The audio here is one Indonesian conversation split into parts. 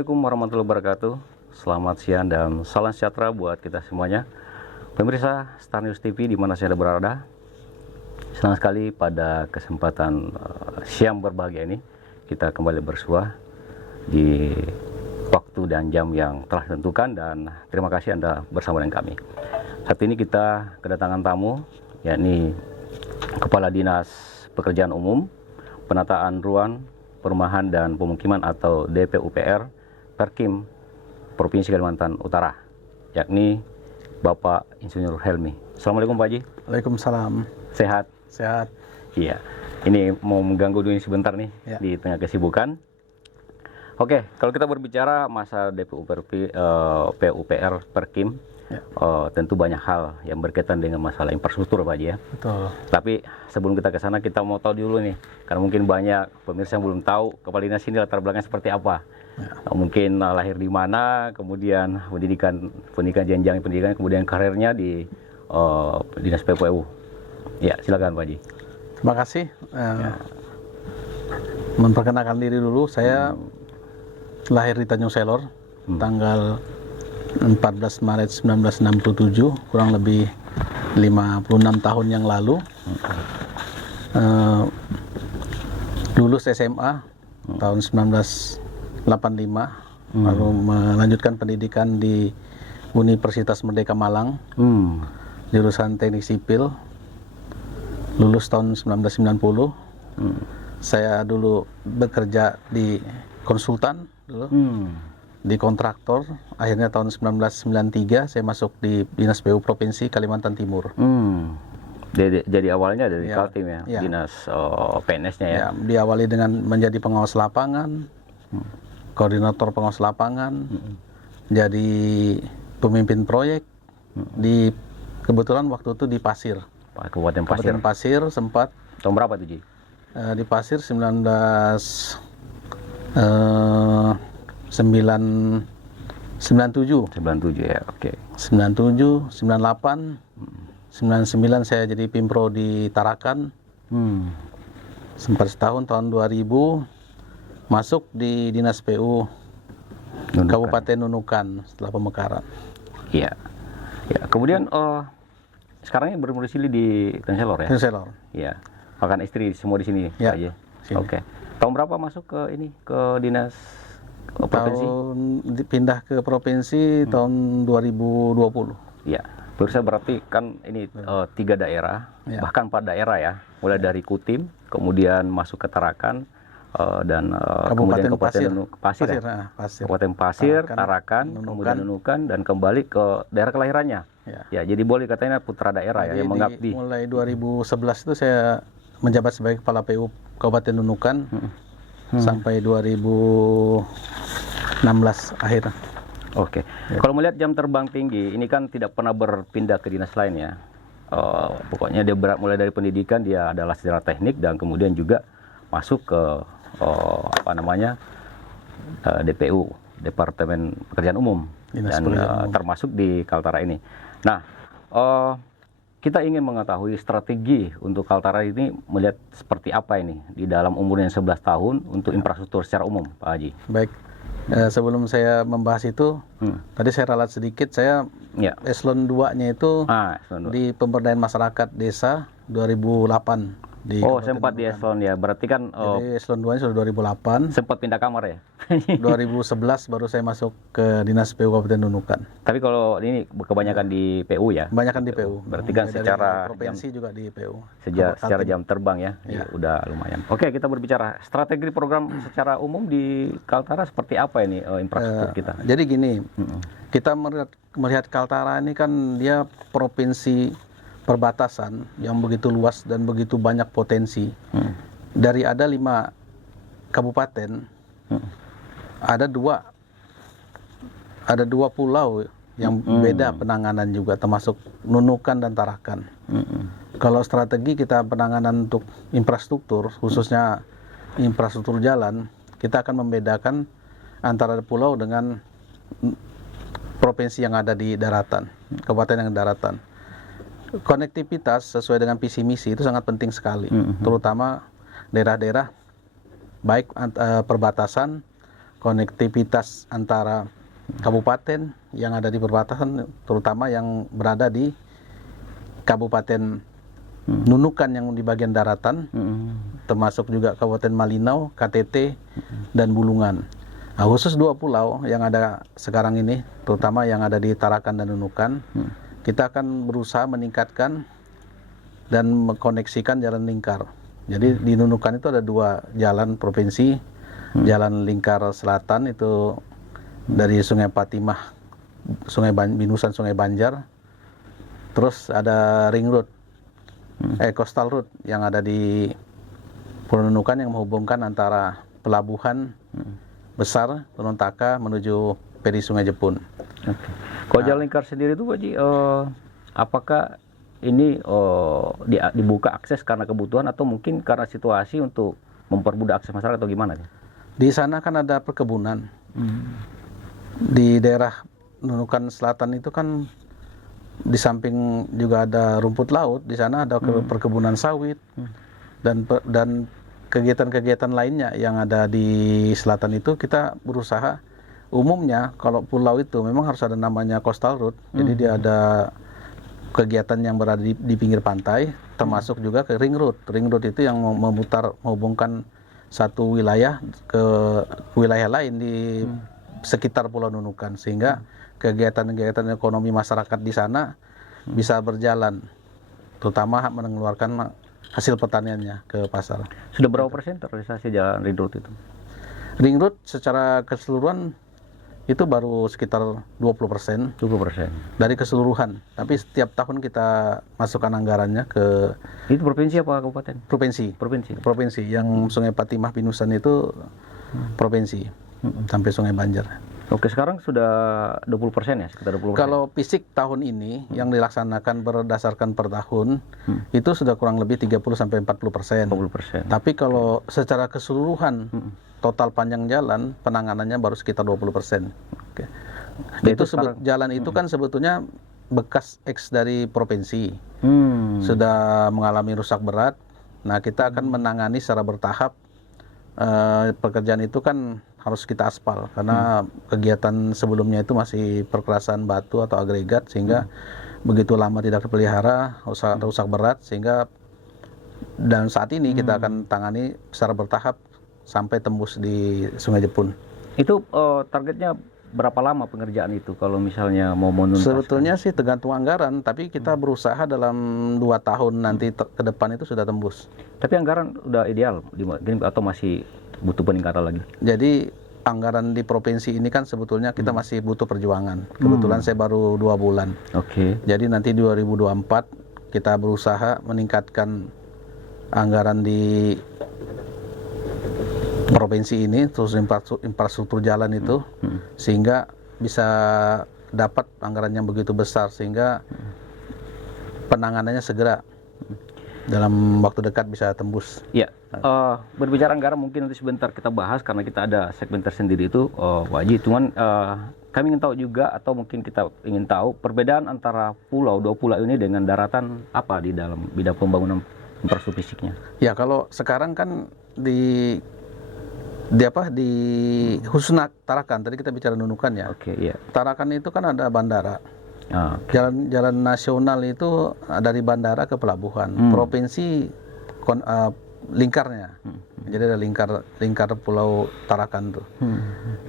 Assalamualaikum warahmatullahi wabarakatuh. Selamat siang dan salam sejahtera buat kita semuanya. Pemirsa Star News TV di mana saya berada. Senang sekali pada kesempatan siang berbahagia ini kita kembali bersua di waktu dan jam yang telah ditentukan, dan terima kasih Anda bersama dengan kami. Saat ini kita kedatangan tamu, yakni Kepala Dinas Pekerjaan Umum, Penataan Ruang, Perumahan dan Pemukiman atau DPUPR Perkim Provinsi Kalimantan Utara, yakni Bapak Insinyur Helmi. Assalamualaikum Pak Haji. Waalaikumsalam. Sehat? Sehat. Iya. Ini mau mengganggu dulu sebentar nih ya, di tengah kesibukan. Oke, kalau kita berbicara masa PUPR Perkim, ya, tentu banyak hal yang berkaitan dengan masalah infrastruktur Pak Haji ya. Betul. Tapi sebelum kita ke sana, kita mau tahu dulu nih, karena mungkin banyak pemirsa yang belum tahu Kepala Dinas ini latar belakangnya seperti apa. Ya. Mungkin lahir di mana, kemudian pendidikan jenjang pendidikan, kemudian karirnya di Dinas PPU. Ya, silakan Pak Haji. Terima kasih. Memperkenalkan diri dulu, saya lahir di Tanjung Selor, tanggal 14 Maret 1967, kurang lebih 56 tahun yang lalu. Lulus SMA tahun 1985, lalu melanjutkan pendidikan di Universitas Merdeka Malang, jurusan Teknik Sipil. Lulus tahun 1990. Saya dulu bekerja di konsultan dulu, di kontraktor. Akhirnya tahun 1993 saya masuk di Dinas PU Provinsi Kalimantan Timur. Jadi awalnya dari Kaltim ya, Dinas PNS-nya ya? Ya, diawali dengan menjadi pengawas lapangan, koordinator pengawas lapangan, jadi pemimpin proyek di, kebetulan waktu itu di Pasir. Kabupaten Pasir sempat. Tahun berapa tuh Ji? Di Pasir 97 ya, oke. 97, 98, 99 saya jadi Pimpro di Tarakan. Sempat setahun, tahun 2000 masuk di Dinas PU Nunukan. Kabupaten Nunukan setelah pemekaran. Iya. Ya, kemudian sekarang ini berdomisili di Tanjung Selor ya? Tanjung Selor. Iya. Bahkan istri semua di sini ya, aja. Oke. Tahun berapa masuk ke ini, ke dinas provinsi? Pindah ke provinsi tahun 2020. Iya. Pemirsa, berarti kan ini 3 daerah, bahkan 4 daerah ya. Mulai dari Kutim, kemudian masuk ke Tarakan, dan kemudian Kabupaten Pasir. Kabupaten Pasir, Tarakan, kemudian Nunukan, dan kembali ke daerah kelahirannya. Ya, jadi boleh katanya putra daerah ya, yang mengabdi. Mulai 2011 itu saya menjabat sebagai Kepala PU Kabupaten Nunukan sampai 2016 akhir. Oke. Kalau melihat jam terbang tinggi, ini kan tidak pernah berpindah ke dinas lain ya. Pokoknya dia mulai dari pendidikan, dia adalah secara teknik, dan kemudian juga masuk ke DPU, Departemen Pekerjaan Umum, dan termasuk di Kaltara ini. Nah, kita ingin mengetahui strategi untuk Kaltara ini melihat seperti apa ini di dalam umurnya 11 tahun untuk infrastruktur secara umum, Pak Haji. Baik, sebelum saya membahas itu, tadi saya ralat sedikit, saya eselon 2-nya itu di pemberdayaan masyarakat desa 2008. Sempat di eselon ya, berarti kan jadi eselon 2-nya sudah 2008. Sempat pindah kamar ya? 2011 baru saya masuk ke Dinas PU Kabupaten Nunukan. Tapi kalau ini kebanyakan di PU ya? Kebanyakan di PU. Berarti kan secara provinsi juga di PU. Secara jam terbang ya, udah lumayan. Oke, kita berbicara strategi program secara umum di Kaltara seperti apa ini infrastruktur kita? Jadi gini, kita melihat Kaltara ini kan dia provinsi perbatasan yang begitu luas dan begitu banyak potensi. Dari ada 5 kabupaten, ada dua pulau yang beda penanganan juga, termasuk Nunukan dan Tarakan. Kalau strategi kita penanganan untuk infrastruktur, khususnya infrastruktur jalan, kita akan membedakan antara pulau dengan provinsi yang ada di daratan, kabupaten yang daratan. Konektivitas sesuai dengan visi misi itu sangat penting sekali, terutama daerah-daerah baik perbatasan konektivitas antara kabupaten yang ada di perbatasan, terutama yang berada di Kabupaten Nunukan yang di bagian daratan, termasuk juga Kabupaten Malinau, KTT, dan Bulungan. Nah, khusus 2 pulau yang ada sekarang ini, terutama yang ada di Tarakan dan Nunukan, kita akan berusaha meningkatkan dan mengkoneksikan jalan lingkar. Jadi di Nunukan itu ada 2 jalan provinsi, jalan lingkar selatan itu dari Sungai Patimah, Binusan, Sungai Banjar, terus ada ring road, coastal road yang ada di Pulau Nunukan yang menghubungkan antara pelabuhan besar Tonontaka menuju Peri Sungai Jepun. Okay. Kalau jalan lingkar sendiri itu Pak Ji, apakah ini dibuka akses karena kebutuhan atau mungkin karena situasi untuk mempermudah akses masyarakat atau gimana? Di sana kan ada perkebunan. Di daerah Nunukan Selatan itu kan di samping juga ada rumput laut, di sana ada perkebunan sawit dan kegiatan-kegiatan lainnya yang ada di selatan itu. Kita berusaha, umumnya kalau pulau itu memang harus ada namanya coastal road, jadi dia ada kegiatan yang berada di pinggir pantai, termasuk juga ke ring road. Ring road itu yang menghubungkan satu wilayah ke wilayah lain di sekitar Pulau Nunukan, sehingga kegiatan-kegiatan ekonomi masyarakat di sana bisa berjalan, terutama mengeluarkan hasil pertaniannya ke pasar. Sudah berapa persen terrealisasi jalan ring road itu? Ring road secara keseluruhan itu baru sekitar 20% 20% dari keseluruhan. Tapi setiap tahun kita masukkan anggarannya ke... Itu provinsi apa kabupaten? Provinsi. Provinsi. Yang Sungai Patimah Binusan itu provinsi, sampai Sungai Banjar. Oke, sekarang sudah 20% ya, sekitar 20%. Kalau fisik tahun ini yang dilaksanakan berdasarkan per tahun itu sudah kurang lebih 30-40%. 40%. Tapi kalau secara keseluruhan total panjang jalan penanganannya baru sekitar 20%. Oke. Itu jalan itu kan sebetulnya bekas X dari provinsi. Sudah mengalami rusak berat. Nah, kita akan menangani secara bertahap. Pekerjaan itu kan harus kita aspal karena kegiatan sebelumnya itu masih perkerasan batu atau agregat, sehingga begitu lama tidak terpelihara, rusak berat, sehingga dan saat ini kita akan tangani secara bertahap sampai tembus di Sungai Jepun. Itu targetnya berapa lama pengerjaan itu kalau misalnya mau menuntaskan? Sebetulnya sih tergantung anggaran, tapi kita berusaha dalam 2 tahun nanti ke depan itu sudah tembus. Tapi anggaran udah ideal atau masih butuh peningkatan lagi? Jadi anggaran di provinsi ini kan sebetulnya kita masih butuh perjuangan. Kebetulan saya baru 2 bulan. Oke. Jadi nanti 2024 kita berusaha meningkatkan anggaran di provinsi ini, terus infrastruktur jalan itu, sehingga bisa dapat anggaran yang begitu besar, sehingga penanganannya segera dalam waktu dekat bisa tembus. Ya, berbicara anggaran mungkin nanti sebentar kita bahas karena kita ada segmen tersendiri itu, Pak Haji. Cuman kami ingin tahu juga, atau mungkin kita ingin tahu perbedaan antara 2 pulau ini dengan daratan apa di dalam bidang pembangunan infrastruktur fisiknya. Ya, kalau sekarang kan di khusus Tarakan, tadi kita bicara Nunukan ya. Oke, iya. Tarakan itu kan ada bandara. Okay. Jalan nasional itu dari bandara ke pelabuhan. Provinsi lingkarnya. Jadi ada lingkar Pulau Tarakan tuh.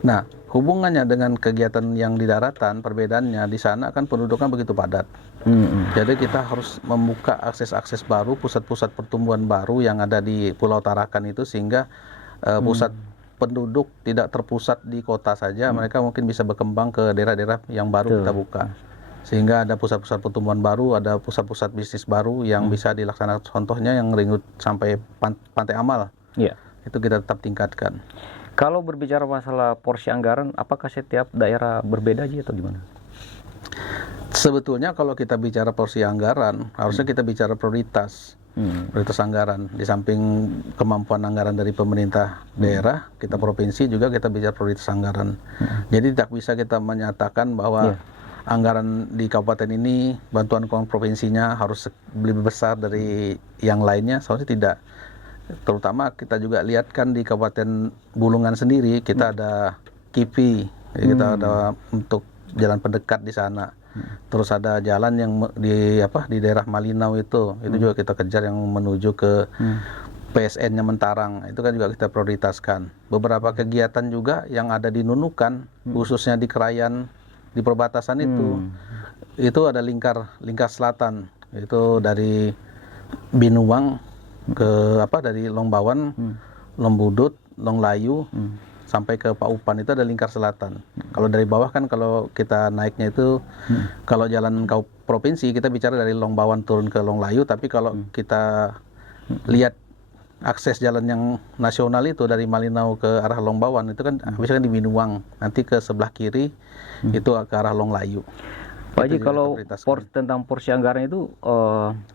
Nah, hubungannya dengan kegiatan yang di daratan, perbedaannya di sana kan penduduknya begitu padat. Jadi kita harus membuka akses-akses baru, pusat-pusat pertumbuhan baru yang ada di Pulau Tarakan itu, sehingga pusat penduduk tidak terpusat di kota saja, mereka mungkin bisa berkembang ke daerah-daerah yang baru kita buka. Sehingga ada pusat-pusat pertumbuhan baru, ada pusat-pusat bisnis baru yang bisa dilaksanakan. Contohnya yang ring road sampai Pantai Amal. Iya. Itu kita tetap tingkatkan. Kalau berbicara masalah porsi anggaran, apakah setiap daerah berbeda aja atau gimana? Sebetulnya kalau kita bicara porsi anggaran, harusnya kita bicara prioritas. Prioritas anggaran. Di samping kemampuan anggaran dari pemerintah daerah, kita provinsi juga kita bicara prioritas anggaran. Jadi tidak bisa kita menyatakan bahwa anggaran di kabupaten ini, bantuan provinsinya harus lebih besar dari yang lainnya. Soalnya tidak. Terutama kita juga lihat kan di Kabupaten Bulungan sendiri, kita ada KIPI, jadi kita ada untuk jalan pendekat di sana. Terus ada jalan yang di daerah Malinau itu juga kita kejar yang menuju ke PSN-nya Mentarang, itu kan juga kita prioritaskan. Beberapa kegiatan juga yang ada di Nunukan, khususnya di Krayan, di perbatasan itu ada lingkar selatan, itu dari Binuang ke dari Longbawan, Longbudut, Longlayu, sampai ke Paupan itu ada lingkar selatan. Kalau dari bawah kan kalau kita naiknya itu kalau jalan provinsi kita bicara dari Longbawan turun ke Longlayu, tapi kalau kita lihat akses jalan yang nasional itu dari Malinau ke arah Longbawan itu kan habisnya kan di Binuang, nanti ke sebelah kiri itu ke arah Longlayu. Pak Haji, kalau tentang porsi anggaran itu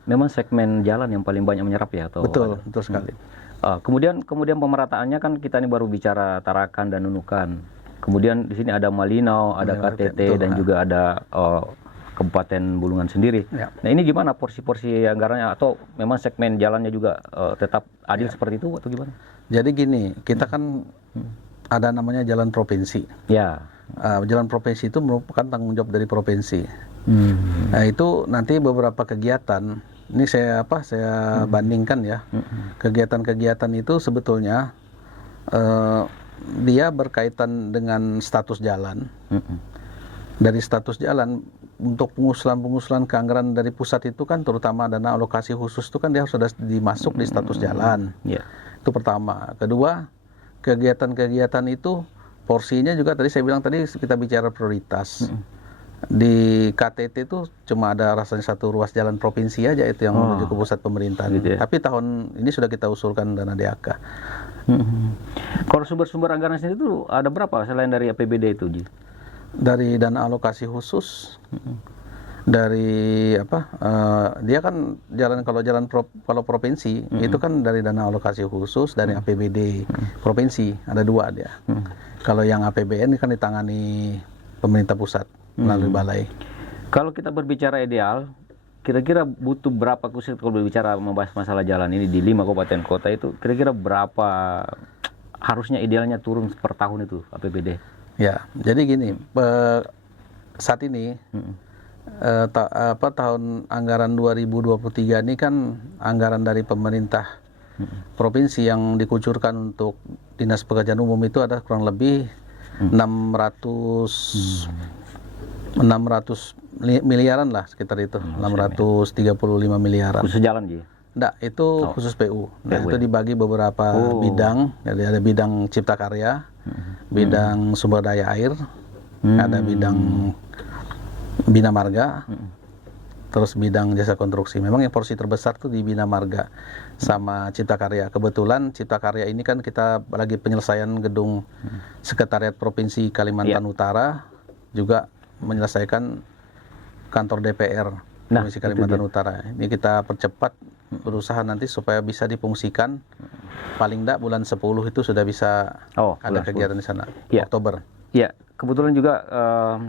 memang segmen jalan yang paling banyak menyerap ya? Atau betul sekali. Kemudian pemerataannya kan kita ini baru bicara Tarakan dan Nunukan. Kemudian di sini ada Malinau, ada KTT, dan juga ada Kabupaten Bulungan sendiri. Ya. Nah ini gimana porsi anggarannya, atau memang segmen jalannya juga tetap adil seperti itu atau gimana? Jadi gini, kita kan ada namanya jalan provinsi. Ya. Jalan provinsi itu merupakan tanggung jawab dari provinsi. Nah itu nanti beberapa kegiatan, ini saya bandingkan ya. Kegiatan-kegiatan itu sebetulnya dia berkaitan dengan status jalan. Dari status jalan untuk pengusulan keanggaran dari pusat itu kan terutama dana alokasi khusus itu kan dia sudah dimasuk di status jalan. Itu pertama. Kedua, kegiatan-kegiatan itu porsinya juga tadi saya bilang kita bicara prioritas. Di KTT itu cuma ada rasanya satu ruas jalan provinsi aja itu yang menuju ke pusat pemerintahan. Gitu ya. Tapi tahun ini sudah kita usulkan dana DAK. Kalau sumber-sumber anggaran sendiri itu ada berapa selain dari APBD itu, Ji? Dari dana alokasi khusus, dari dia kan kalau provinsi itu kan dari dana alokasi khusus, dari APBD provinsi ada dua dia. Kalau yang APBN kan ditangani pemerintah pusat melalui balai. Kalau kita berbicara ideal, kira-kira butuh berapa khusus kalau berbicara membahas masalah jalan ini di 5 kabupaten kota itu, kira-kira berapa harusnya idealnya turun per tahun itu APBD? Ya, jadi gini, saat ini tahun anggaran 2023 ini kan anggaran dari pemerintah provinsi yang dikucurkan untuk Dinas Pekerjaan Umum itu ada kurang lebih 600 miliaran lah sekitar itu, 635 miliaran. Khusus jalan, Ji? Enggak, itu khusus PU. Nah, itu dibagi beberapa bidang. Jadi ada bidang cipta karya, bidang sumber daya air, ada bidang bina marga, terus bidang jasa konstruksi. Memang yang porsi terbesar tuh di bina marga sama cipta karya. Kebetulan cipta karya ini kan kita lagi penyelesaian gedung Sekretariat Provinsi Kalimantan Utara, juga menyelesaikan kantor DPR Provinsi Kalimantan Utara. Ini kita percepat, berusaha nanti supaya bisa difungsikan. Paling enggak bulan 10 itu sudah bisa ada kegiatan di sana. Oktober. Ya, kebetulan juga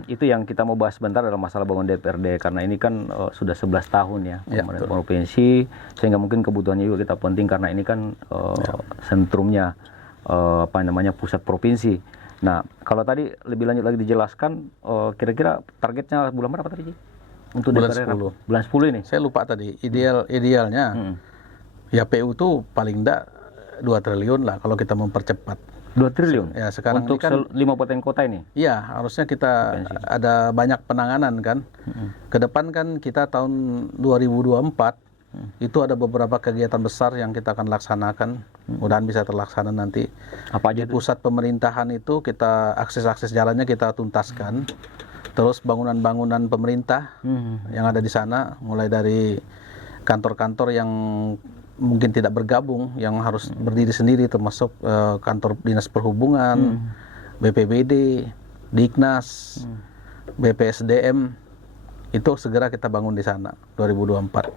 itu yang kita mau bahas sebentar adalah masalah bangun DPRD, karena ini kan sudah 11 tahun ya pemerintah provinsi, sehingga mungkin kebutuhannya juga kita penting karena ini kan sentrumnya pusat provinsi. Nah, kalau tadi lebih lanjut lagi dijelaskan, kira-kira targetnya bulan berapa tadi, Ji? Untuk bulan DPR 10. Bulan 10 ini? Saya lupa tadi, idealnya ya PU itu paling enggak 2 triliun lah kalau kita mempercepat. 2 triliun? Ya, sekarang untuk ini kan 5 kabupaten kota ini? Iya, harusnya kita ada banyak penanganan kan. Ke depan kan kita tahun 2024 itu ada beberapa kegiatan besar yang kita akan laksanakan. Mudah-mudahan bisa terlaksana nanti. Apa aja di pusat pemerintahan itu kita akses jalannya kita tuntaskan. Terus bangunan-bangunan pemerintah yang ada di sana, mulai dari kantor-kantor yang mungkin tidak bergabung, yang harus berdiri sendiri, termasuk kantor Dinas Perhubungan, BPBD, Diknas, BPSDM, itu segera kita bangun di sana 2024.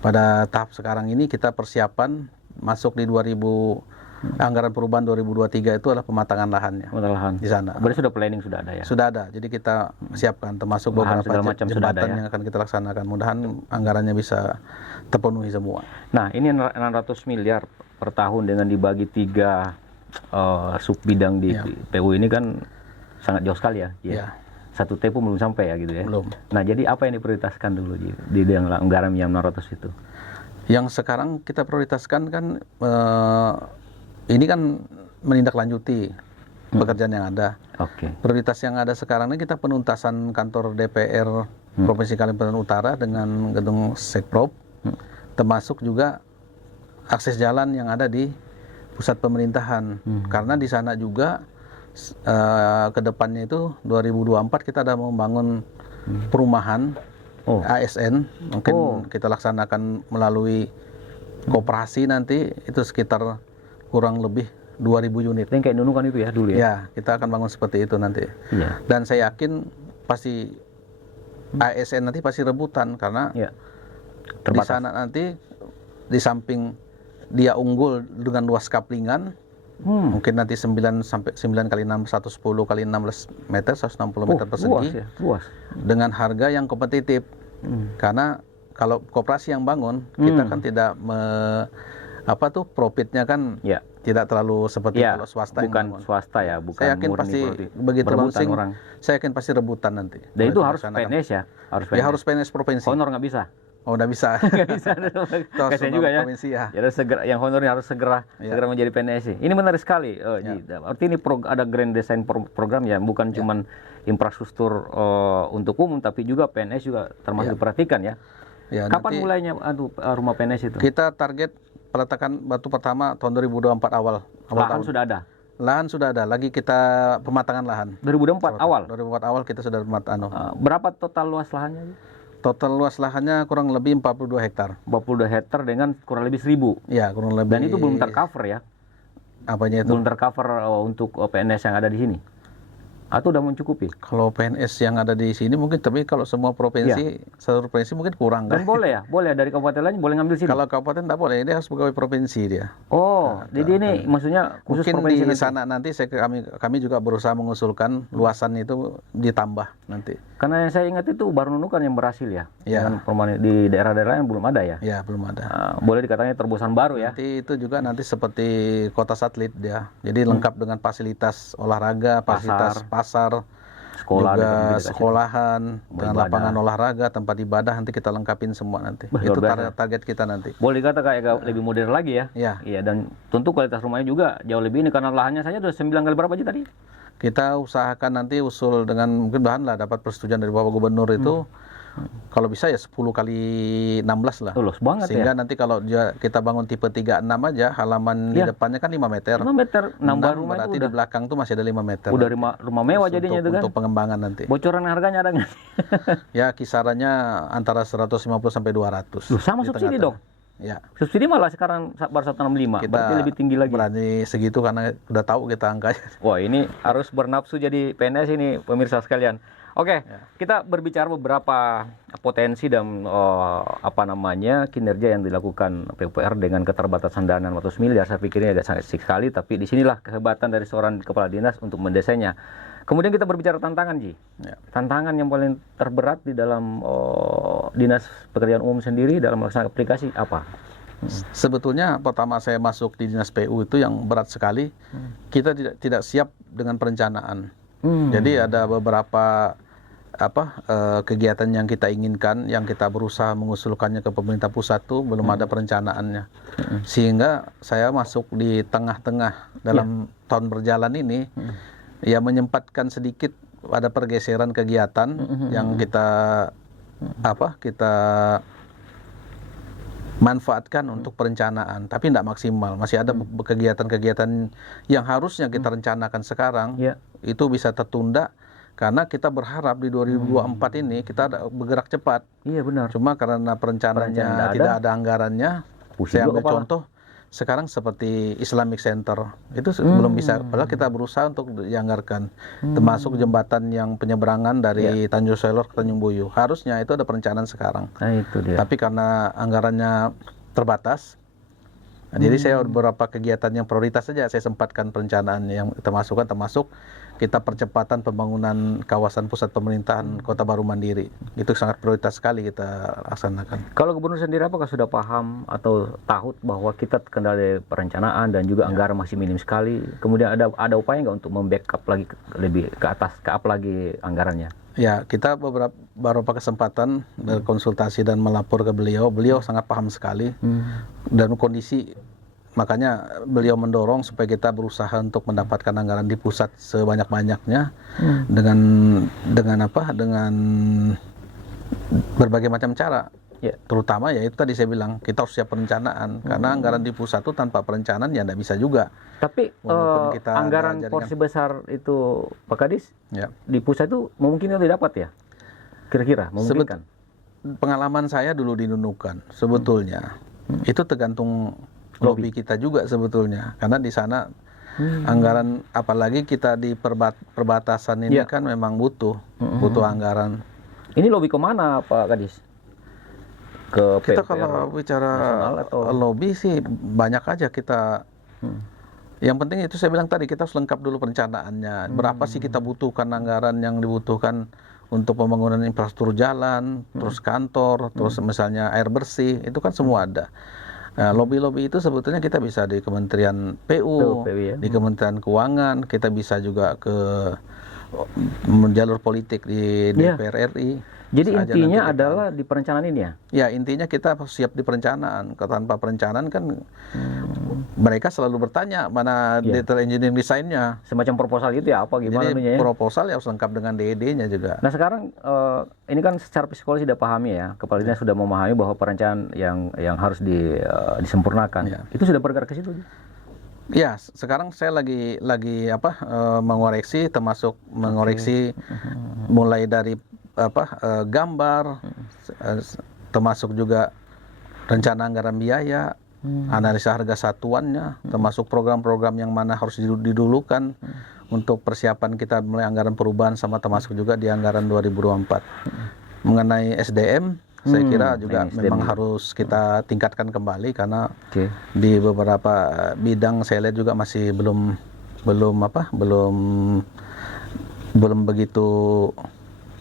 Pada tahap sekarang ini kita persiapan masuk di anggaran perubahan 2023 itu adalah pematangan lahannya di sana. Berarti sudah planning, sudah ada ya? Sudah ada, jadi kita siapkan termasuk beberapa jembatan yang akan kita laksanakan. Mudah-mudahan anggarannya bisa terpenuhi semua. Nah, ini 600 miliar per tahun dengan dibagi 3 sub bidang di PU ini kan sangat jauh sekali ya. Ya, Satu T pun belum sampai ya gitu ya. belum. Nah, jadi apa yang diprioritaskan dulu Ji, di dalam anggaran yang 600 itu? Yang sekarang kita prioritaskan kan ini kan menindaklanjuti pekerjaan yang ada. Oke. Prioritas yang ada sekarang ini kita penuntasan kantor DPR Provinsi Kalimantan Utara dengan gedung Sekprop, termasuk juga akses jalan yang ada di pusat pemerintahan. Karena di sana juga ke depannya itu 2024 kita ada membangun perumahan ASN, mungkin kita laksanakan melalui koperasi nanti itu sekitar kurang lebih 2000 unit. Yang kayak Nunukan itu ya dulu ya? Ya, kita akan bangun seperti itu nanti. Iya. Dan saya yakin pasti ASN nanti pasti rebutan karena Iya. di Terbatas. sana nanti di samping dia unggul dengan luas kaplingan, mungkin nanti 9 sampai 9 kali 6 110 kali 16 meter 160 meter persegi luas ya, luas. dengan harga yang kompetitif. Karena kalau koperasi yang bangun kita kan tidak profitnya kan Ya. tidak terlalu seperti Ya, kalau swasta yang bukan bangun. swasta ya, bukan Saya yakin murni pasti produktif. begitu Berebutan launching, orang. saya yakin pasti rebutan nanti. Dan itu Kalau harus dilaksanakan. PNS ya? Harus Ya harus PNS provinsi. Honor nggak bisa? Oh, udah bisa. Nggak bisa. Itu harus Kasian juga ya. provinsi ya. Jadi segera, yang honornya harus segera menjadi PNS. Ini menarik sekali. Ji. Artinya ini ada grand design program ya, bukan cuman infrastruktur untuk umum, tapi juga PNS juga termasuk diperhatikan ya. Ya, Kapan nanti mulainya rumah PNS itu? kita target peletakan batu pertama tahun 2024 awal Lahan tahun. sudah ada. Lahan sudah ada, lagi kita pematangan lahan. 2024 awal. 2024 awal kita sudah Berapa total luas lahannya? Ji? Total luas lahannya kurang lebih 42 hektar. 42 hektar dengan kurang lebih 1000. Ya, kurang lebih. Dan itu belum tercover ya? Apanya itu? Belum tercover untuk PNS yang ada di sini? Atau udah mencukupi? Kalau PNS yang ada di sini mungkin, tapi kalau semua provinsi, seluruh provinsi mungkin kurang Dan kan? boleh ya? Boleh dari kabupaten lain boleh ngambil sini? Kalau kabupaten tidak boleh, dia harus pegawai provinsi dia. Oh, jadi ini maksudnya khusus Mungkin provinsi di nanti? sana nanti kami juga berusaha mengusulkan luasan itu ditambah nanti. Karena yang saya ingat itu baru Nunukan yang berhasil ya? Ya. Dengan perumahan di daerah-daerah yang belum ada ya? Ya, belum ada. Boleh dikatakan terobosan baru ya? Nanti itu juga nanti seperti kota satelit dia. Jadi lengkap dengan fasilitas olahraga, fasilitas pasar, Sekolah juga dekat situ. sekolahan, dengan Beribadah. lapangan olahraga, tempat ibadah nanti kita lengkapin semua nanti. Wah, Itu luar biasa. target kita nanti. Boleh dikata kayak lebih modern lagi ya? Ya. Iya, dan tentu kualitas rumahnya juga jauh lebih ini karena lahannya saja sudah 9 kali berapa aja tadi? Kita usahakan nanti usul dengan mungkin bahan lah dapat persetujuan dari Bapak Gubernur itu kalau bisa ya 10 kali 16 lah. Luas banget Sehingga ya? nanti kalau kita bangun tipe 36 aja, halaman di depannya kan 5 meter. 5 meter, nambah 6 rumah berarti itu di belakang tuh masih ada 5 meter. udah rumah mewah jadinya itu kan? Untuk pengembangan nanti. Bocoran harganya ada nggak? Ya kisarannya antara 150 sampai 200. Loh, sama di subsidi tengah-tengah. dong? Ya. Subsidi malah sekarang baru 165, berarti lebih tinggi lagi. Berani segitu karena udah tahu kita angkanya. Wah, ini harus bernafsu jadi PNS ini pemirsa sekalian. Oke, kita berbicara beberapa potensi dan kinerja yang dilakukan PUPR dengan keterbatasan dana 400 miliar. Saya pikir ini agak sangat sekali, tapi disinilah kehebatan dari seorang kepala dinas untuk mendesainnya. Kemudian kita berbicara tantangan, Ji. Ya. Tantangan yang paling terberat di dalam dinas pekerjaan umum sendiri dalam melaksanakan aplikasi apa? Sebetulnya pertama saya masuk di dinas PU itu yang berat sekali. Kita tidak siap dengan perencanaan. Jadi ada beberapa kegiatan yang kita inginkan, yang kita berusaha mengusulkannya ke pemerintah pusat tuh belum ada perencanaannya. Sehingga saya masuk di tengah-tengah dalam tahun berjalan ini, ya menyempatkan sedikit ada pergeseran kegiatan yang kita manfaatkan untuk perencanaan, tapi tidak maksimal. Masih ada kegiatan-kegiatan yang harusnya kita rencanakan sekarang, itu bisa tertunda karena kita berharap di 2024 ini kita bergerak cepat. Iya benar. Cuma karena perencanaannya tidak ada anggarannya. Saya ambil contoh sekarang seperti Islamic Center itu belum bisa. Padahal kita berusaha untuk dianggarkan, termasuk jembatan yang penyeberangan dari Tanjung Selor ke Tanjung Buyung. Harusnya itu ada perencanaan sekarang. Nah, itu dia. Tapi karena anggarannya terbatas, jadi saya beberapa kegiatan yang prioritas saja saya sempatkan perencanaan yang termasuk kita percepatan pembangunan kawasan pusat pemerintahan Kota Baru Mandiri. Itu sangat prioritas sekali kita laksanakan. Kalau gubernur sendiri apakah sudah paham atau tahu bahwa kita terkendala dari perencanaan dan juga anggaran masih minim sekali? Kemudian ada upaya nggak untuk membackup lagi lebih ke atas, ke up lagi anggarannya? Ya, kita beberapa kesempatan berkonsultasi dan melapor ke beliau. Beliau sangat paham sekali dan kondisi. Makanya beliau mendorong supaya kita berusaha untuk mendapatkan anggaran di pusat sebanyak-banyaknya dengan berbagai macam cara. Ya. Terutama ya itu tadi saya bilang kita harus siap perencanaan karena anggaran di pusat itu tanpa perencanaan ya tidak bisa juga. Tapi Walaupun kita anggaran ada jaringan. porsi besar itu Pak Kadis Ya. di pusat itu mungkin didapat ya? Kira-kira memungkinkan? Pengalaman saya dulu di Nunukan sebetulnya itu tergantung lobby kita juga sebetulnya karena di sana anggaran apalagi kita di perbatasan ini kan memang butuh anggaran. Ini lobby kemana Pak Kadis? Ke Kita PUPR kalau bicara nasional atau lobby sih banyak aja kita. Yang penting itu saya bilang tadi kita harus lengkap dulu perencanaannya. Berapa sih kita butuhkan anggaran yang dibutuhkan untuk pembangunan infrastruktur jalan, terus kantor, terus misalnya air bersih, itu kan semua ada. Nah, lobby-lobby itu sebetulnya kita bisa di Kementerian PU, ya. di Kementerian Keuangan, kita bisa juga ke jalur politik di DPR RI. Jadi Saja intinya nanti adalah di perencanaan ini ya? Ya intinya kita harus siap di perencanaan. Tanpa perencanaan kan mereka selalu bertanya mana detail engineering desainnya. Semacam proposal gitu ya? Apa gimana Jadi ya? proposal ya harus lengkap dengan DED-nya juga. Nah sekarang ini kan secara psikologis sudah pahami ya, kepala dinas sudah memahami bahwa perencanaan yang harus disempurnakan. Itu sudah bergerak ke situ? Ya, sekarang saya lagi mengoreksi, termasuk mengoreksi mulai dari gambar, termasuk juga rencana anggaran biaya, analisa harga satuannya, termasuk program-program yang mana harus didulukan untuk persiapan kita mulai anggaran perubahan sama termasuk juga di anggaran 2024. Mengenai SDM, saya kira juga memang harus kita tingkatkan kembali karena di beberapa bidang saya lihat juga masih belum begitu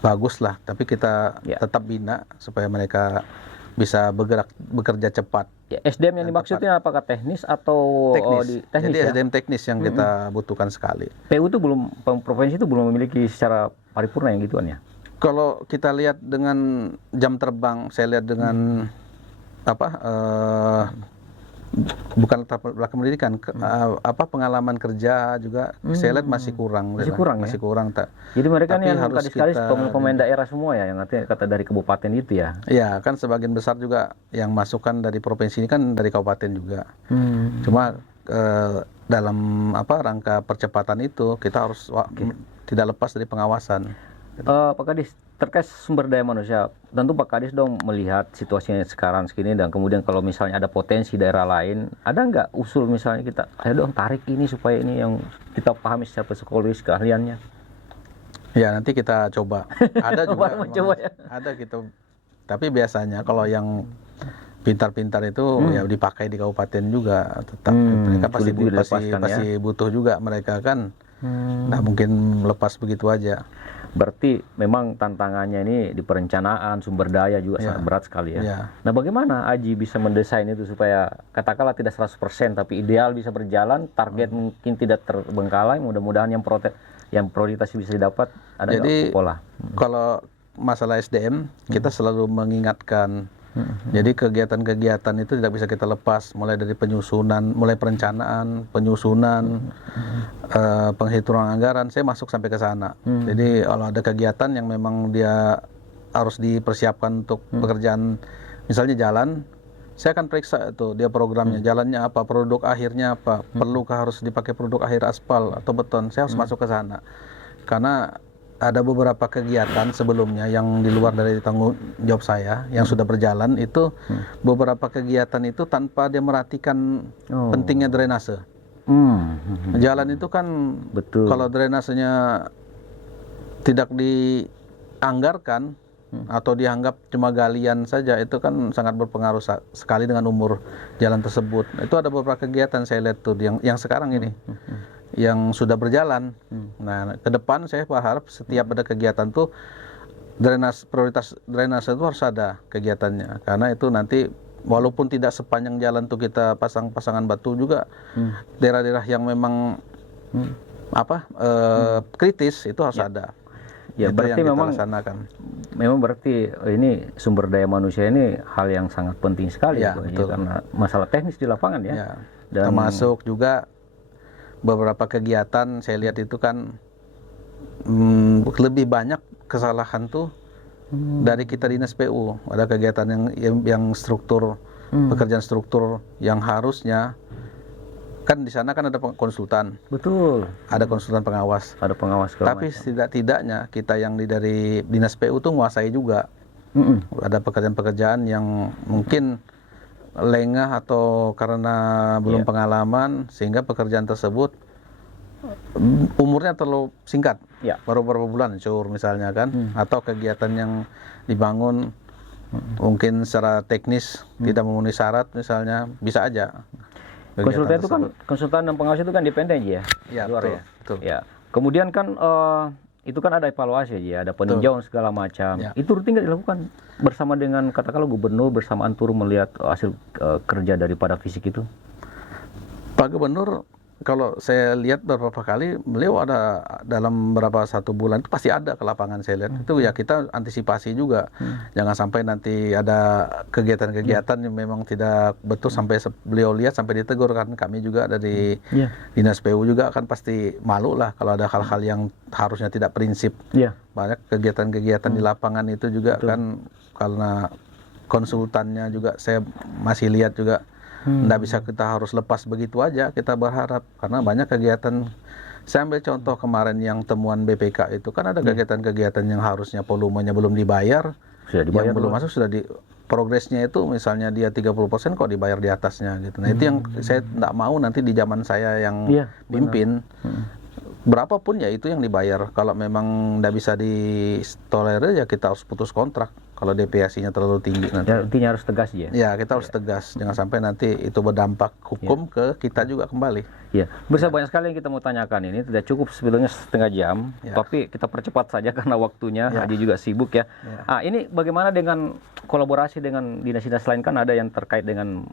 bagus lah, tapi kita tetap bina supaya mereka bisa bekerja cepat. Ya, SDM yang dimaksudnya apakah teknis atau teknis? Jadi ya? SDM teknis yang kita butuhkan sekali. PU itu provinsi itu belum memiliki secara paripurna yang gituan ya? Kalau kita lihat dengan jam terbang, saya lihat dengan bukan belakang pendidikan, pengalaman kerja juga saya lihat masih kurang. Masih kurang. Jadi mereka ini yang kadis-kadis pemain daerah semua ya, yang artinya kata dari kabupaten itu ya? Ya kan sebagian besar juga yang masukkan dari provinsi ini kan dari kabupaten juga. Cuma dalam rangka percepatan itu kita harus tidak lepas dari pengawasan. Pak Kadis, terkait sumber daya manusia, tentu Pak Kadis dong melihat situasinya sekarang segini dan kemudian kalau misalnya ada potensi daerah lain, ada nggak usul misalnya kita, ayo dong tarik ini supaya ini yang kita pahami secara psikologis keahliannya? Ya nanti kita coba. Ada juga, ada gitu. Tapi biasanya kalau yang pintar-pintar itu ya dipakai di kabupaten juga, tetap mereka pasti butuh juga mereka kan, nggak mungkin lepas begitu aja. Berarti memang tantangannya ini di perencanaan, sumber daya juga sangat berat sekali ya. Nah bagaimana Aji bisa mendesain itu supaya katakanlah tidak 100% tapi ideal bisa berjalan, target mungkin tidak terbengkalai, mudah-mudahan yang prioritas bisa didapat, ada nggak pola? Kalau masalah SDM kita selalu mengingatkan. Jadi kegiatan-kegiatan itu tidak bisa kita lepas, mulai dari penyusunan, mulai perencanaan, penghitungan anggaran, saya masuk sampai ke sana. Jadi kalau ada kegiatan yang memang dia harus dipersiapkan untuk pekerjaan, misalnya jalan, saya akan periksa itu dia programnya, jalannya apa, produk akhirnya apa, perlukah harus dipakai produk akhir aspal atau beton, saya harus masuk ke sana. Karena ada beberapa kegiatan sebelumnya yang di luar dari tanggung jawab saya yang sudah berjalan itu beberapa kegiatan itu tanpa dia merhatikan pentingnya drainase. Jalan itu kan kalau drainasenya tidak dianggarkan atau dianggap cuma galian saja, itu kan sangat berpengaruh sekali dengan umur jalan tersebut. Itu ada beberapa kegiatan saya lihat tuh yang sekarang ini. yang sudah berjalan. Nah, ke depan saya berharap setiap ada kegiatan tuh prioritas drainase itu harus ada kegiatannya, karena itu nanti walaupun tidak sepanjang jalan tuh kita pasangan batu juga, daerah-daerah yang memang kritis itu harus ada. Ya, itu berarti yang kita memang laksanakan. Memang berarti ini sumber daya manusia ini hal yang sangat penting sekali Ya, Pak, betul. karena masalah teknis di lapangan ya. Ya, Dan termasuk juga beberapa kegiatan saya lihat itu kan lebih banyak kesalahan tuh dari kita dinas PU. Ada kegiatan yang struktur, pekerjaan struktur yang harusnya kan di sana kan ada konsultan, betul, ada konsultan pengawas. ada pengawas segala Tapi macam. setidak-tidaknya kita yang dari dinas PU tuh menguasai juga. Ada pekerjaan-pekerjaan yang mungkin lengah atau karena belum pengalaman, sehingga pekerjaan tersebut umurnya terlalu singkat, Ya. baru beberapa bulan cur misalnya kan, atau kegiatan yang dibangun mungkin secara teknis tidak memenuhi syarat misalnya, bisa aja. Konsultan itu kan, konsultan dan pengawas itu kan independen ya, Ya, luar betul, ya. betul. Ya. Kemudian kan itu kan ada evaluasi ya, ada peninjauan segala macam. Ya. Itu rutin nggak dilakukan bersama dengan katakanlah gubernur bersamaan turun melihat hasil kerja daripada fisik itu? Pak Gubernur, kalau saya lihat beberapa kali, beliau ada dalam beberapa 1 bulan itu pasti ada ke lapangan saya lihat. Itu ya kita antisipasi juga. Jangan sampai nanti ada kegiatan-kegiatan yang memang tidak betul sampai beliau lihat sampai ditegur, kan kami juga dari dinas PU juga kan pasti malu lah kalau ada hal-hal yang harusnya tidak prinsip. Banyak kegiatan-kegiatan di lapangan itu juga kan karena konsultannya juga saya masih lihat juga. Nggak bisa kita harus lepas begitu aja, kita berharap, karena banyak kegiatan. Saya ambil contoh kemarin yang temuan BPK itu kan ada kegiatan-kegiatan yang harusnya volumenya belum dibayar, yang belum masuk sudah di progresnya itu misalnya dia 30% kok dibayar di atasnya gitu. Nah itu yang saya nggak mau nanti di zaman saya yang pimpin, berapapun ya itu yang dibayar. Kalau memang nggak bisa ditolerir ya kita harus putus kontrak. Kalau deviasinya terlalu tinggi nanti. Ya, intinya harus tegas ya. Ya, kita harus tegas. Jangan sampai nanti itu berdampak hukum ke kita juga kembali. Ya, bisa banyak sekali yang kita mau tanyakan ini. Tidak cukup sebetulnya setengah jam, tapi kita percepat saja karena waktunya. Haji juga sibuk ya. Ini bagaimana dengan kolaborasi dengan dinas-dinas lain, kan ada yang terkait dengan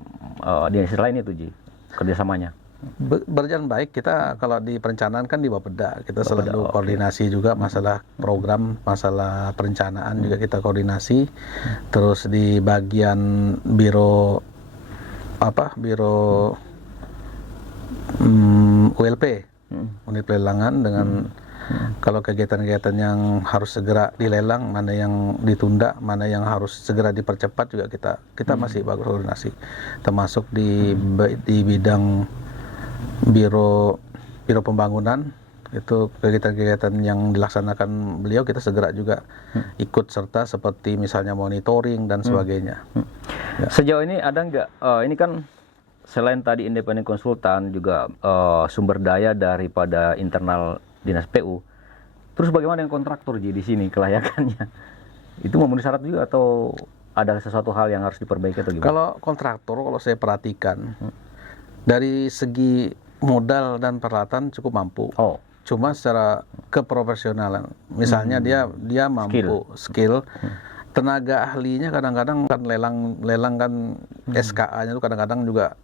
dinas lain itu, Ji, kerjasamanya? Berjalan baik. Kita kalau di perencanaan kan di Bapeda, kita selalu koordinasi juga masalah program, masalah perencanaan juga kita koordinasi. Terus di bagian biro ULP, unit pelelangan, dengan kalau kegiatan-kegiatan yang harus segera dilelang, mana yang ditunda, mana yang harus segera dipercepat juga kita masih bagus koordinasi. Termasuk di bidang biro pembangunan, itu kegiatan-kegiatan yang dilaksanakan beliau kita segera juga ikut serta, seperti misalnya monitoring dan sebagainya. Sejauh ini ada nggak, ini kan selain tadi independen konsultan juga sumber daya daripada internal dinas PU, terus bagaimana dengan kontraktor Ji di sini kelayakannya? Itu memenuhi syarat juga atau ada sesuatu hal yang harus diperbaiki atau gimana? Kalau kontraktor, kalau saya perhatikan dari segi modal dan peralatan cukup mampu. Cuma secara keprofesionalan, misalnya dia mampu skill. Tenaga ahlinya kadang-kadang kan lelang kan SKA-nya itu kadang-kadang juga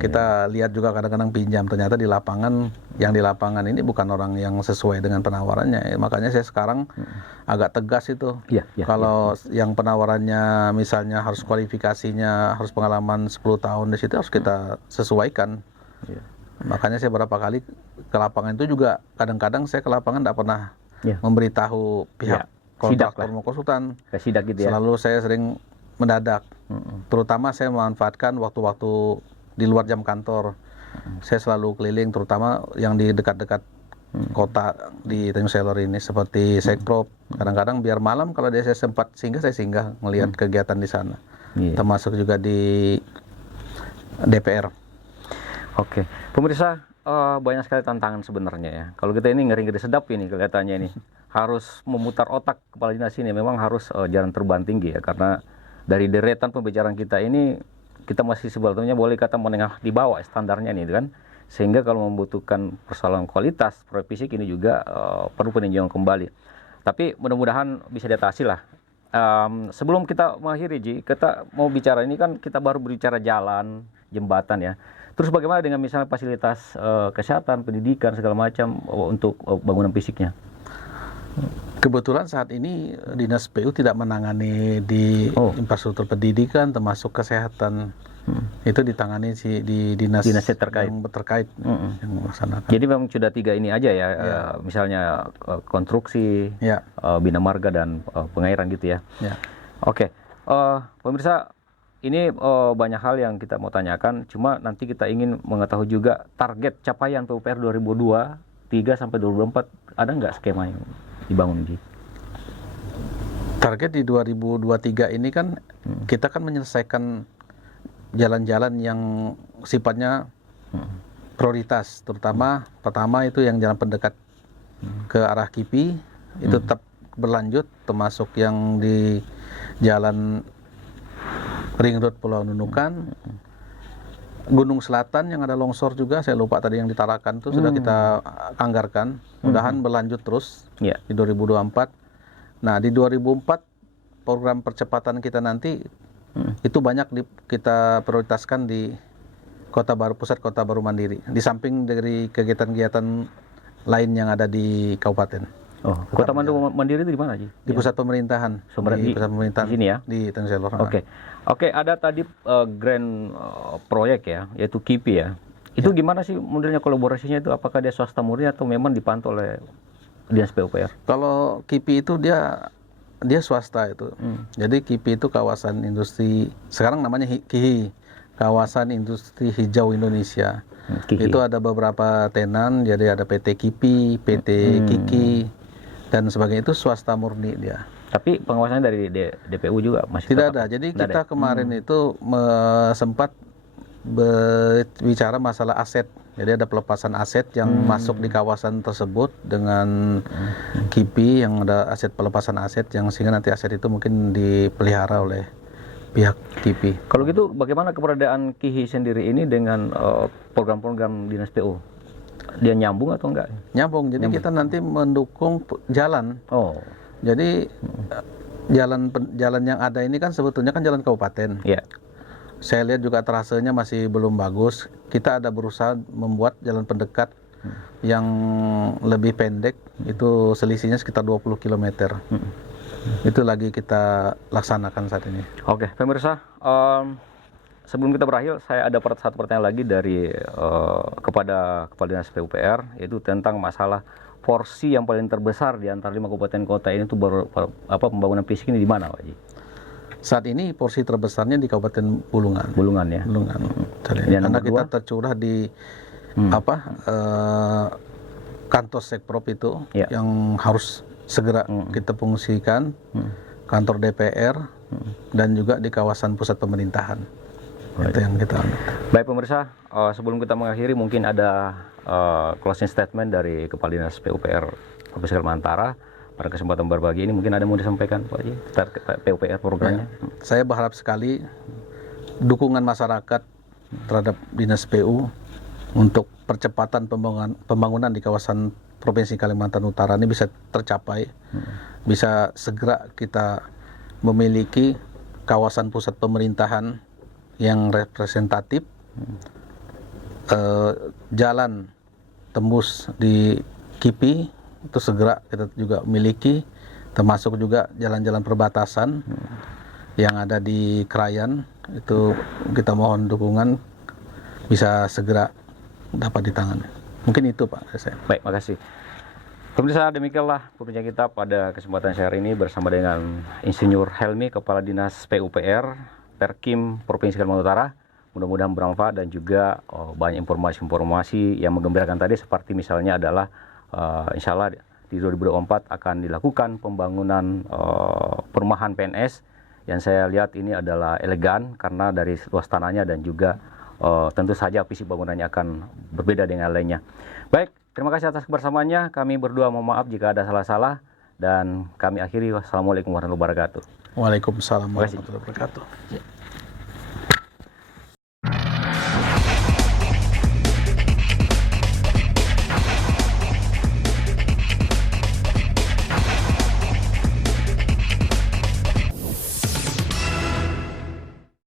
kita lihat juga kadang-kadang pinjam, ternyata di lapangan ini bukan orang yang sesuai dengan penawarannya. Makanya saya sekarang agak tegas itu. Kalau yang penawarannya misalnya harus kualifikasinya, harus pengalaman 10 tahun di situ, harus kita sesuaikan. Makanya saya beberapa kali ke lapangan itu juga, kadang-kadang saya ke lapangan tidak pernah memberitahu pihak kontraktor mau konsultan. Sidak gitu ya. Selalu saya sering mendadak. Terutama saya memanfaatkan waktu-waktu di luar jam kantor. Saya selalu keliling, terutama yang di dekat-dekat kota di Tanjung Selor ini, seperti Sekprop. Kadang-kadang biar malam kalau saya sempat singgah, saya singgah melihat kegiatan di sana. Termasuk juga di DPR. Oke, pemirsa, banyak sekali tantangan sebenarnya ya. Kalau kita ini ngeri-ngeri sedap ini kelihatannya ini. Harus memutar otak kepala dinas ini, memang harus jalan terbang tinggi ya. Karena dari deretan pembicaraan kita ini, kita masih sebetulnya boleh kata menengah di bawah standarnya nih kan. Sehingga kalau membutuhkan persoalan kualitas proyek fisik ini juga perlu peninjauan kembali. Tapi mudah-mudahan bisa diatasi lah. Sebelum kita mengakhiri, Ji, kita mau bicara ini kan kita baru berbicara jalan, jembatan ya. Terus bagaimana dengan misalnya fasilitas kesehatan, pendidikan segala macam untuk bangunan fisiknya? Kebetulan saat ini Dinas PU tidak menangani di infrastruktur pendidikan termasuk kesehatan. Itu ditangani di dinas terkait. yang terkait yang melaksanakan. Jadi memang sudah 3 ini aja ya, misalnya konstruksi, bina marga dan pengairan gitu ya. Oke, pemirsa, ini banyak hal yang kita mau tanyakan, cuma nanti kita ingin mengetahui juga target capaian PUPR 2023 sampai 2024, ada nggak skema yang dibangun, Ji? Target di 2023 ini kan kita kan menyelesaikan jalan-jalan yang sifatnya prioritas, terutama pertama itu yang jalan pendekat ke arah KIPI itu tetap berlanjut, termasuk yang di jalan Ring Road Pulau Nunukan. Gunung Selatan yang ada longsor juga, saya lupa tadi yang di Tarakan itu sudah kita anggarkan, mudahan berlanjut terus di 2024. Nah di 2004 program percepatan kita nanti itu banyak kita prioritaskan di pusat kota baru mandiri, di samping dari kegiatan-kegiatan lain yang ada di kabupaten. Kota Mandiri itu di mana, Ji? Di pusat pemerintahan. Di pusat pemerintahan di sini ya? Di Tanjung Selor. Oke, ada tadi grand proyek ya, yaitu KIPI ya. Itu gimana sih modelnya kolaborasinya itu? Apakah dia swasta murni atau memang dipantau oleh Dinas PUPR? Kalau KIPI itu dia swasta itu. Jadi KIPI itu kawasan industri, sekarang namanya KIHI, Kawasan Industri Hijau Indonesia. Itu ada beberapa tenan, jadi ada PT KIPI, PT KIKI, dan sebagainya, itu swasta murni dia. Tapi pengawasannya dari DPU juga masih tidak ada. Jadi kita kemarin itu sempat berbicara masalah aset. Jadi ada pelepasan aset yang masuk di kawasan tersebut dengan KIPI, yang ada aset pelepasan aset yang sehingga nanti aset itu mungkin dipelihara oleh pihak KIPI. Kalau gitu bagaimana keberadaan KIHI sendiri ini dengan program-program Dinas PU? Dia nyambung atau enggak? Nyambung. Jadi kita nanti mendukung jalan. Jadi jalan yang ada ini kan sebetulnya kan jalan kabupaten. Saya lihat juga trasenya masih belum bagus. Kita ada berusaha membuat jalan pendekat yang lebih pendek, itu selisihnya sekitar 20 km. Itu lagi kita laksanakan saat ini. Oke, pemirsa, sebelum kita berakhir, saya ada satu pertanyaan lagi dari kepada Kepala Dinas PUPR, yaitu tentang masalah porsi yang paling terbesar di antara 5 kabupaten kota ini itu pembangunan fisik ini di mana, Pak Ji? Saat ini porsi terbesarnya di Kabupaten Bulungan. Bulungan ya. Bulungan. Karena kita tercurah di kantor Sekprop itu yang harus segera kita fungsikan, kantor DPR dan juga di kawasan pusat pemerintahan. Itu yang kita ambil. Baik pemirsa, sebelum kita mengakhiri mungkin ada closing statement dari Kepala Dinas PUPR Provinsi Kalimantan Utara. Pada kesempatan berbagi ini mungkin ada yang mau disampaikan Pak Ji terkait PUPR programnya. Saya berharap sekali dukungan masyarakat terhadap Dinas PU untuk percepatan pembangunan di kawasan Provinsi Kalimantan Utara ini bisa tercapai, bisa segera kita memiliki kawasan pusat pemerintahan yang representatif, jalan tembus di KIPI itu segera kita juga miliki, termasuk juga jalan-jalan perbatasan yang ada di Krayan, itu kita mohon dukungan bisa segera dapat ditangani. Mungkin itu Pak. Baik, makasih. Pemirsa, demikianlah perbincangan kita pada kesempatan hari ini bersama dengan Insinyur Helmi, Kepala Dinas PUPR Perkim Provinsi Kalimantan Utara. Mudah-mudahan bermanfaat dan juga banyak informasi-informasi yang menggembirakan tadi, seperti misalnya adalah insya Allah di 2024 akan dilakukan pembangunan perumahan PNS yang saya lihat ini adalah elegan karena dari luas tanahnya dan juga tentu saja visi bangunannya akan berbeda dengan lainnya. Baik, terima kasih atas kebersamaannya. Kami berdua mohon maaf jika ada salah-salah dan kami akhiri. Wassalamualaikum warahmatullahi wabarakatuh. Waalaikumsalam warahmatullahi wabarakatuh.